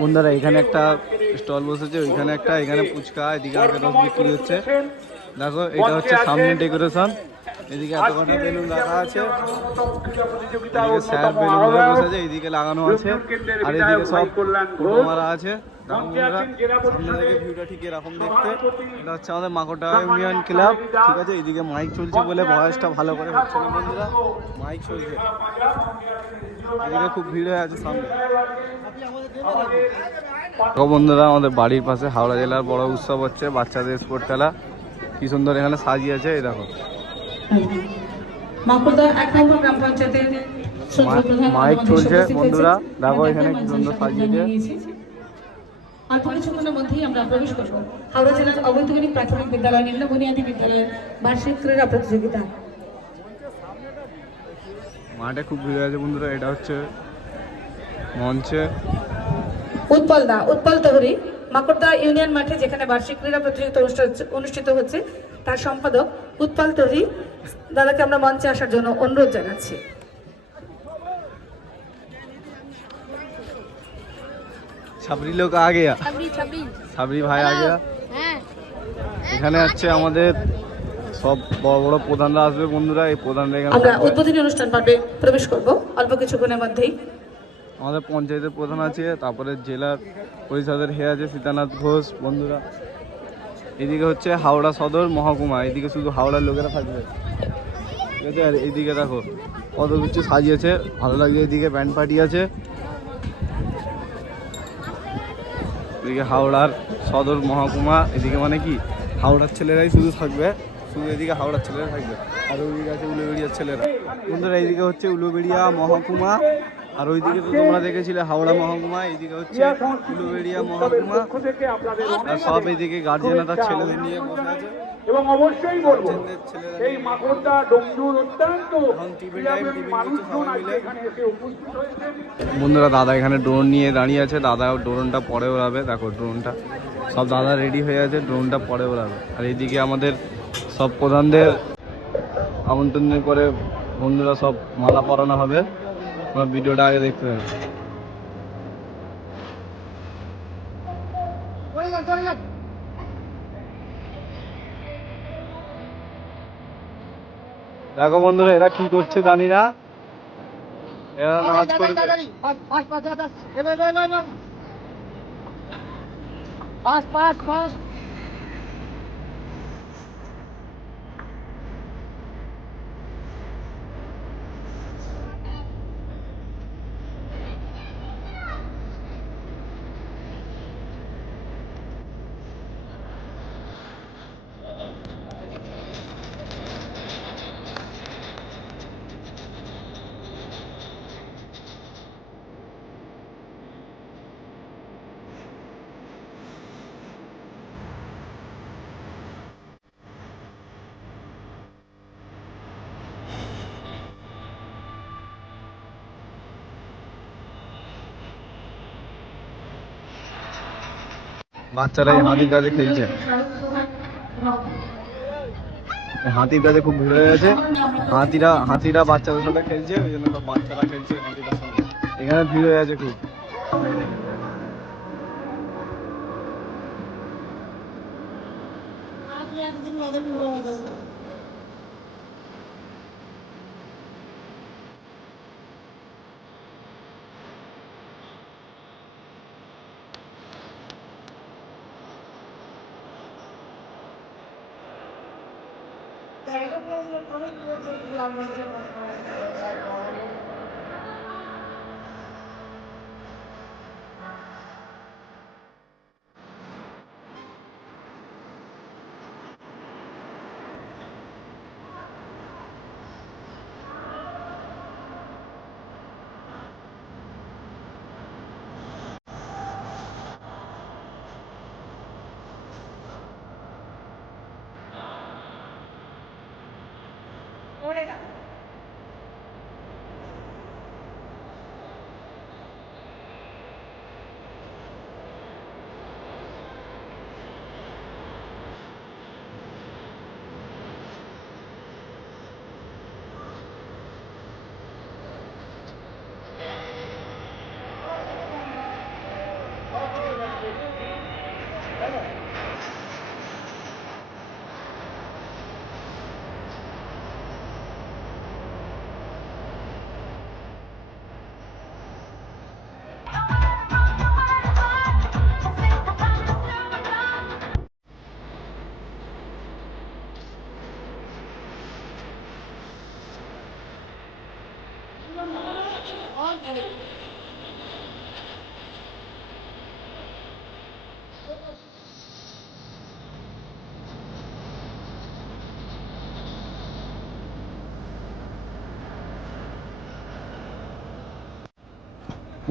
বন্ধুরা এখানে একটা স্টল বসেছে, ওইখানে একটা, এখানে ফুচকা, এদিকে আখের রস বিক্রি হচ্ছে। দেখো এটা হচ্ছে সামনে ডেকোরেশন, এদিকে এত কটা বেলুন রাখা আছে, এদিকে স্যার বেলুন ধরে বসেছে, এইদিকে লাগানো আছে, আর এদিকে সব ফটো মারা আছে। দেখো বন্ধুরা সামনে থেকে ভিউটা ঠিক এরকম দেখতে। এটা হচ্ছে আমাদের মাকড়ডাঙ্গা ইউনিয়ন ক্লাব, ঠিক আছে। এইদিকে মাইক চলছে বলে ভয়েসটা ভালো করে হচ্ছে না বন্ধুরা, মাইক চলছে। এদিকে খুব ভিড় হয়ে আছে সামনে। বন্ধুরা আমাদের বাড়ির পাশে হাওড়া জেলার বড় উৎসব হচ্ছে, বাচ্চাদের স্পোর্ট খেলা, কি সুন্দর এখানে সাজিয়েছে। এই দেখো মাইক চলছে বন্ধুরা, দেখো এখানে কি সুন্দর সাজিয়েছে। আর কিছুক্ষণের মধ্যেই আমরা প্রবেশ করব হাওড়া জেলার অবৈতনিক প্রাথমিক বিদ্যালয় নিম্ন বুনিয়াদী বিদ্যালয়ের বার্ষিক ক্রীড়া প্রতিযোগিতা। মাঠে খুব ভিড় আছে বন্ধুরা, এটা হচ্ছে মঞ্চে উৎপল তহরি মাকড়দা ইউনিয়ন মাঠে যেখানে বার্ষিক ক্রীড়া প্রতিযোগিতা অনুষ্ঠিত হচ্ছে, তার সম্পাদক উৎপল তহরি দাদাকে আমরা মঞ্চে আসার জন্য অনুরোধ জানাচ্ছি। সাবরি লোক আ গেয়া, সাবরি ভাই আ গেয়া। এখানে হচ্ছে আমাদের সব বড় বড় প্রধানরা আসবে বন্ধুরা, এই প্রধানরা আমরা উদ্বোধনী অনুষ্ঠান পর্বে প্রবেশ করব অল্প কিছুক্ষণের মধ্যেই। আমাদের পঞ্চায়েতের প্রধান আছে, তারপরে জেলার পরিষদের হে আছে সীতানাথ ঘোষ বন্ধুরা। এদিকে হচ্ছে হাওড়া সদর মহকুমা, এদিকে শুধু হাওড়ার লোকেরা থাকবে, ঠিক আছে। আর এইদিকে দেখো কত কিছু সাজিয়েছে, ভালো লাগছে। এদিকে ব্যান্ড পার্টি আছে, এদিকে হাওড়ার সদর মহকুমা, এদিকে মানে কি হাওড়ার ছেলেরাই শুধু থাকবে, শুধু এদিকে হাওড়ার ছেলেরা থাকবে। আর ওইদিকে আছে উলুবেড়িয়ার ছেলেরা বন্ধুরা। এইদিকে হচ্ছে উলুবেড়িয়া মহকুমা, আর ওইদিকে তো তোমরা দেখেছিলে হাওড়া মহকুমা, এইদিকে হচ্ছে উলুবেড়িয়া মহকুমা। আর সব এইদিকে গার্জেনরা তার ছেলেদের নিয়ে বসে আছে। এবং অবশ্যই বলবো এই মাকড়দা ডোমজুর অত্যন্ত মানুষজন আজকে এখানে এসে উপস্থিত হয়েছেন। বন্ধুরা দাদা এখানে ড্রোন নিয়ে দাঁড়িয়ে আছে, দাদা ড্রোনটা পরে ওড়াবে। দেখো ড্রোনটা সব দাদা রেডি হয়ে আছে, ড্রোনটা পরে ওড়াবে। আর এইদিকে আমাদের সব প্রধানদের আমন্ত্রণের পরে বন্ধুরা সব মালা পরানো হবে, তোমার ভিডিওটা আগে দেখতে হবে। দেখো বন্ধুরা এরা কি করছে জানি না, এরা নাচ করছে। বাচ্চারা এই হাতির কাছে খেলছে, হাতির কাছে খুব ভিড় হয়ে গেছে। হাতিরা বাচ্চাদের সাথে খেলছে, ওই জন্য সব বাচ্চারা খেলছে হাতিটার সঙ্গে। এখানে ভিড় হয়ে আছে খুব।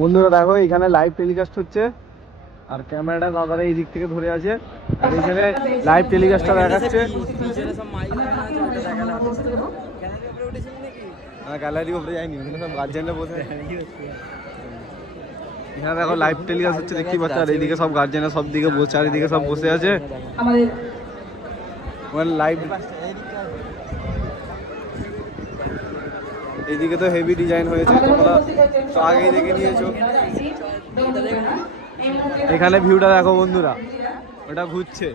বন্ধুরা দেখো এখানে লাইভ টেলিকাস্ট হচ্ছে আর ক্যামেরাটা দাদারা এই দিক থেকে ধরে আছে আর এখানে লাইভ টেলিকাস্টটা দেখাচ্ছে। গ্যালারি উপরে যায়নি, ওখানে সব গার্জেনরা বসে। এখানে দেখো লাইভ টেলিকাস্ট হচ্ছে দেখতেই পাচ্ছ, আর এইদিকে সব গার্জেনরা সব দিকে বসে, আর এদিকে সব বসে আছে ওখানে লাইভ। এইদিকে তো হেভি ডিজাইন হয়েছে, তোমরা তো আগেই দেখে নিয়েছো। এখানে ভিউটা দেখো বন্ধুরা, ওটা ঘুরছে।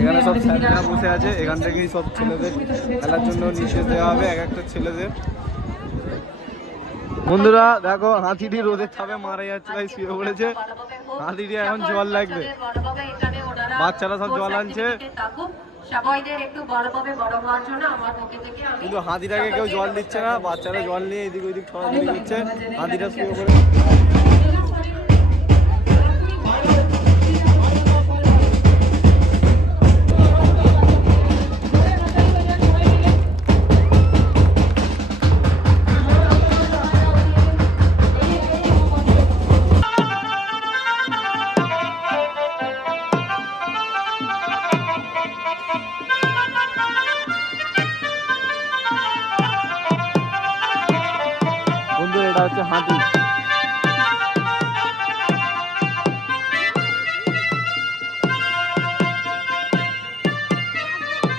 এখানে সব স্যারেরা বসে আছে, এখান থেকেই সব ছেলেদের খেলার জন্য নির্দেশ দেওয়া হবে এক একটা ছেলেদের। বন্ধুরা দেখো হাতিটি রোদের তাপে মারা যাচ্ছে, তাই শুয়ে পড়েছে। হাতিটি এখন জল লাগবে, বাচ্চারা সব জল আনছে, কিন্তু হাতিটাকে কেউ জল দিচ্ছে না। বাচ্চারা জল নিয়ে এদিক ওইদিক ছড়াছড়ি করছে, হাতিটা শুয়ে পড়ে। বন্ধু এটা হচ্ছে হাতি।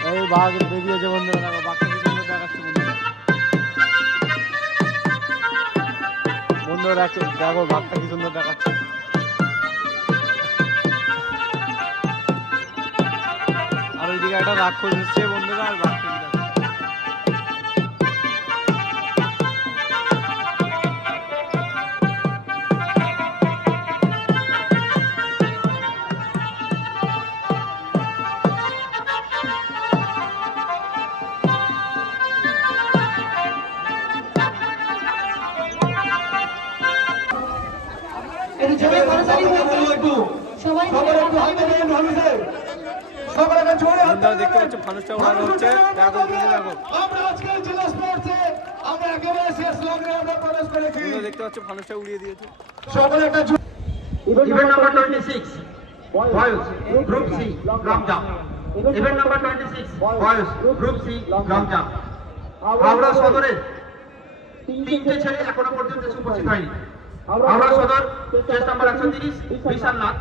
এই বাঘ বেরিয়েছে বন্ধুরা, দেখো বাঘটা কি সুন্দর দেখাচ্ছে বন্ধুরা। দেখো বাঘটা কি সুন্দর দেখাচ্ছে। আর ওইদিকে একটা রাক্ষস এসছে বন্ধুরা, আর বাঘটা দেখতে পাচ্ছ ফানুসটা উড়ানো হচ্ছে। দেখো দেখো দেখতে পাচ্ছ ফানুসটা উড়িয়ে দিয়েছে। Event number 26, boys, Group C, long jump. Event number 26, boys, Group C, long jump. Howrah সদরে তিনটে ছেলে এখনো পর্যন্ত উপস্থিত হয়নি। হাওড়া সদর চেস নাম্বার 130 বিশাল নাথ।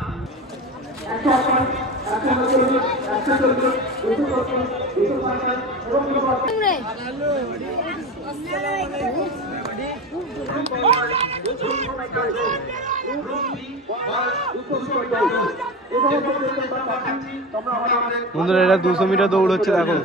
বন্ধুরা এটা 200 মিটার দৌড় হচ্ছে দেখো।